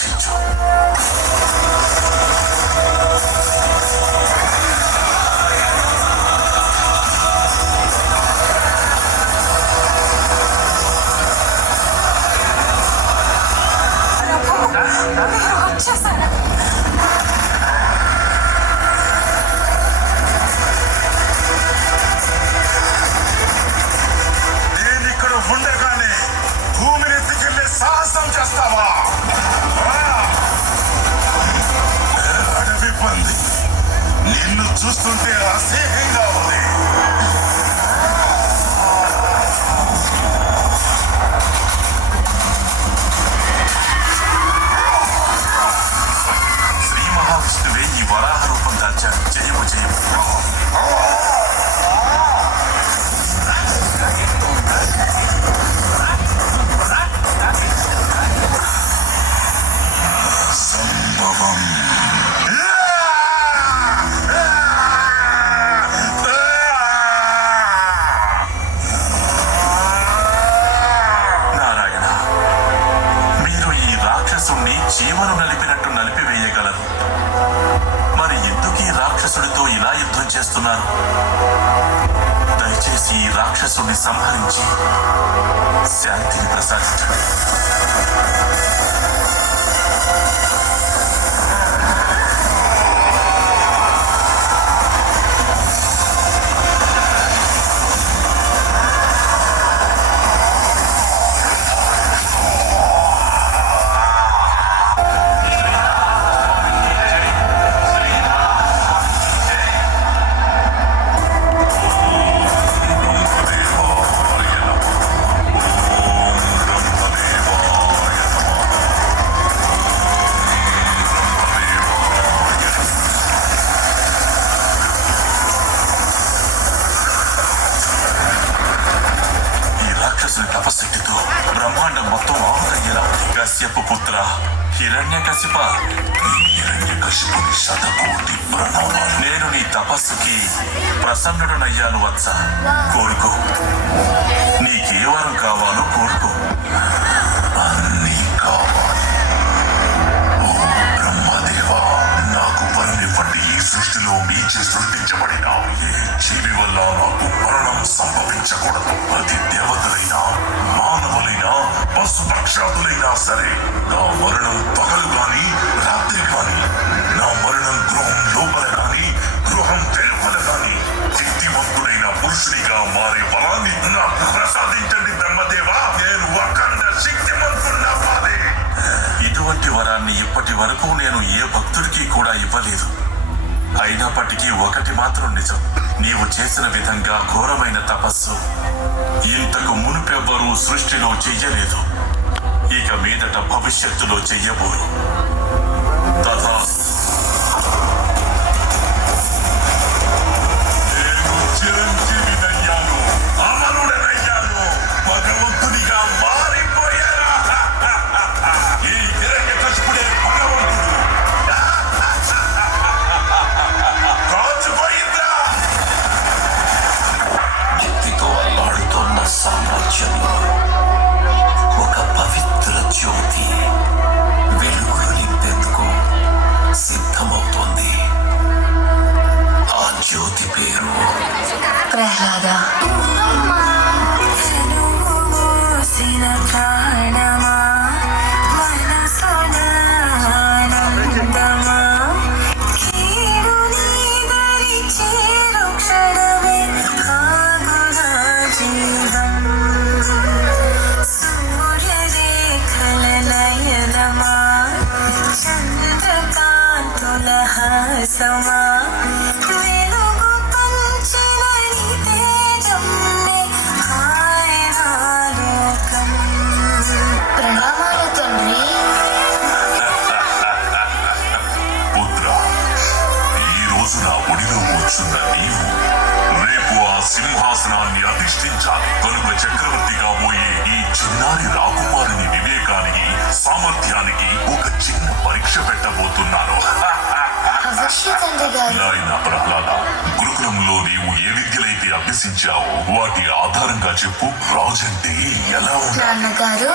రక్షించు. నేనిక్కడ ఉండగానే భూమిని ఎత్తుకెళ్లే సాహసం చేస్తావా? అడవి పంది, నిన్ను చూస్తుంటే అసహ్యంగా ఉంది. శ్రీ మహావిష్ణువే ఈ వరాహ రూపం దాల్చాడు. జయము జయము. సంభవం. నారాయణ, మీరు ఈ రాక్షసుణ్ణి జీవను నలిపినట్టు నలిపివేయగలరు. మరి ఎందుకు ఈ రాక్షసుడితో ఇలా యుద్ధం చేస్తున్నారు? దయచేసి ఈ రాక్షసుడిని సంహరించి శాంతిని ప్రసాదించండి. తపశక్తితో బ్రహ్మాండం మొత్తం ఆహుతయ్యేలా ఉంది. కశ్యపు పుత్ర హిరణ్యకశిప, హిరణ్యకశిపుని శతకోటి ప్రణామాలు. నేను నీ తపస్సుకి ప్రసన్నుడనయ్యాను వత్స. కోరుకో, నీకే వరం కావాలో కోరుకో. అన్నీ కావాలి. ఓ బ్రహ్మదేవ, నాకు వరమివ్వండి. ఈ సృష్టిలో మీచే సృష్టించబడిన ఏ జీవి వల్ల నాకు మరణం సంభవించకూడదు. అది దేవతలైనా, మానవులైనా, పశుపక్షాదులైనా సరే. నా మరణం పగలు గాని రాత్రి గాని, నా మరణం గృహం లోపల గాని గృహం వెలుపల గాని శక్తివంతుడైన పురుషునిగా మారే బలాన్ని నాకు ప్రసాదించండి బ్రహ్మదేవా. నేను అఖండ శక్తివంతున్నా కాదే. ఇటువంటి వరాన్ని ఇప్పటి వరకు నేను ఏ భక్తుడికి కూడా ఇవ్వలేదు. అయినప్పటికీ ఒకటి మాత్రం నిజం, నీవు చేసిన విధంగా ఘోరమైన తపస్సు ఇంతకు మునుపెవ్వరూ సృష్టిలో చెయ్యలేదు. ఇక మీదట భవిష్యత్తులో చెయ్యబోరు. తథాస్తు. నేను చిరంజీవినయ్యాను, అమరుడనయ్యాను, భగవంతునిగా మారిపోయాను. ఈ హిరణ్యకశిపుడే భగవంతుడు. భక్తితో అల్లాడుతోన్న సామ్రాజ్యంలో ఒక పవిత్ర జ్యోతి వెలుగులు నింపేందుకు సిద్ధమవుతోంది. ఆ జ్యోతి పేరు ప్రహ్లాద. ప్రణామాలు తండ్రి. పుత్ర, ఈ రోజు నా ఒడిలో కూర్చున్న నీవు రేపు ఆ సింహాసనాన్ని అధిష్ఠించాలి. కనుక చక్రవర్తిగా పోయే ఈ చిన్నారి రాకుమారుని వివేకానికి, సామర్థ్యానికి ఒక చిన్న పరీక్ష పెట్టబోతున్నాను. అవశ్య తండ్రి గారు. నాయన ప్రహ్లాద, గురుకులంలో నీవు ఏ విద్యలైతే అభ్యసించావో వాటి ఆధారంగా చెప్పు. రాజంటే ఎలా ఉండాలి? నాన్నగారు,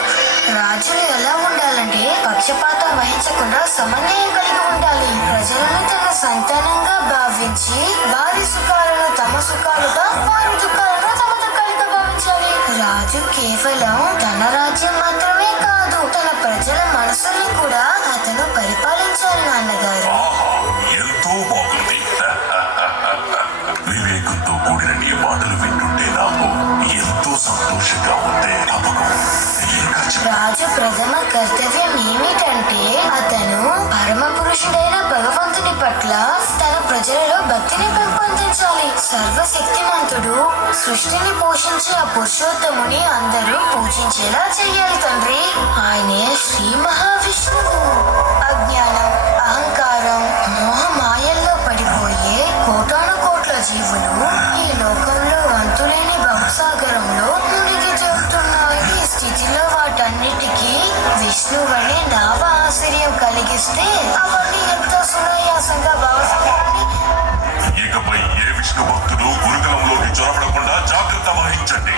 రాజులు ఎలా ఉండాలంటే పక్షపాతం వహించకుండా సమన్వయం కలిగి ఉండాలి. ప్రజలను తన సంతానంగా భావించి వారి సుఖాలను తమ సుఖాలుగా, వారి దుఃఖాలను తమ దుఃఖాలుగా భావించాలి. రాజు కేవలం తన రాజ్యం మాత్రమే కాదు, తన ప్రజల మనసుల్ని కూడా అతను పరిపాలించాలి. నాన్నగారు, ఆహా, ఎంతో బాగుంది. వివేకంతో కూడిన నీ మాటలు వింటుంటే నాకు ఎంతో సంతోషంగా ఉంది. తప్పకు రాజు ప్రథమ కర్తవ్యం ఏమిటంటే అతను పరమ పురుషుడైన భగవంతుని పట్ల తన ప్రజలలో భక్తిని పెంపొందించాలి. సర్వశక్తిమంతుడు సృష్టిని పోషించే ఆ పురుషోత్తముని అందరూ పూజించేలా చేయాలి తండ్రి. ఆయనే శ్రీ మహావిష్ణువు. అజ్ఞానం, అహంకారం, మోహమాయల్లో పడిపోయే కోటాను కోట్ల జీవులు ఈ లోకంలో అంతులేని భవసాగరంలో మునిగి తేలుతున్నాయి. ఈ స్థితిలో వాటన్నిటికీ విష్ణువనే నావ ఆశ్చర్యం కలిగిస్తే అవన్నీ ఎంతో సునాయాసంగా భావసాగరాన్ని. ఇకపై ఏ విష్ణు భక్తుడు గురుకులంలోకి చొరబడకుండా జాగ్రత్త వహించండి.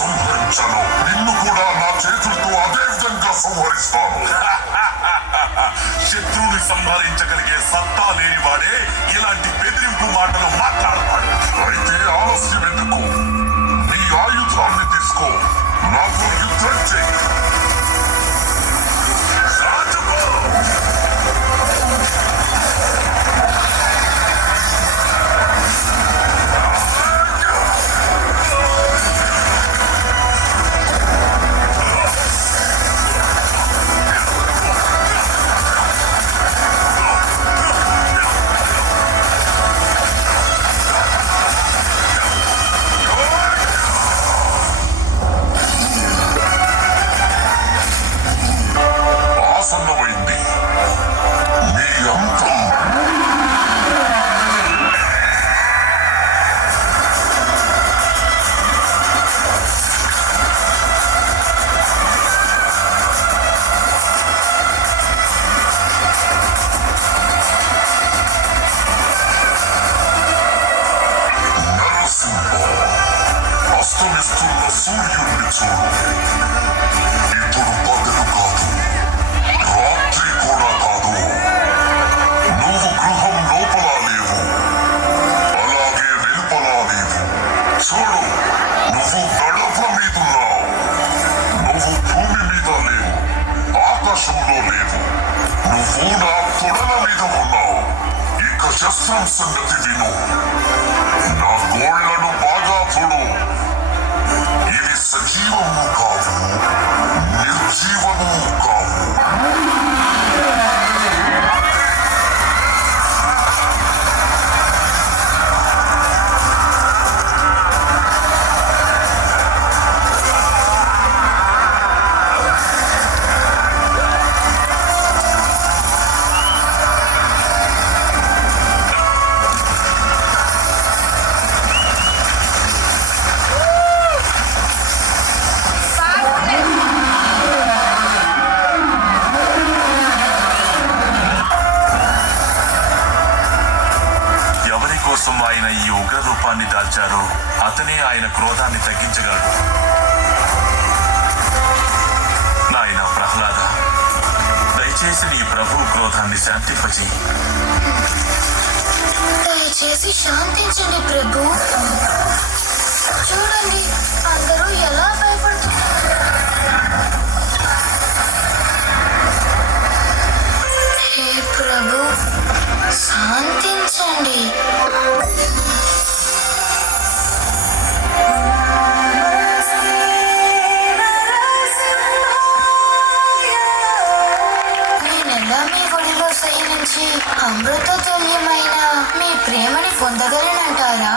సంహరించను. నిన్ను కూడా నా చేతులతో అదే విధంగా సంహరిస్తాను. శత్రువుని సంహరించగలిగే సత్తా లేనివాడే ఇలాంటి బెదిరింపు మాటలు మాట్లాడతాడు. అయితే ఆలస్యం ఎందుకు? నీ ఆయుధాన్ని తీసుకో, నాకు యుద్ధం చెయ్యి. నా తొడల మీద ఉన్నావు. ఇక శస్త్రం సంగతి విను. నా గోళ్లను బాగా చూడు. ఇది సజీవము కావు, నిర్జీవము కావు. ఎవరి కోసం ఆయన ఈ ఉగ్ర రూపాన్ని దాల్చారో అతనే ఆయన క్రోధాన్ని తగ్గించగలడు. నాయన ప్రహ్లాద, దయచేసి నీ ప్రభు క్రోధాన్ని శాంతింపచేయి. దయచేసి శాంతించండి ప్రభు. చూడండి, అందరూ ఎలా భయపడుతున్నారు. హే ప్రభు, శాంతించండి. నేనెలా మీ ఒడిలో శయనించి అమృత తుల్యమైన మీ ప్రేమని పొందగలనంటారా?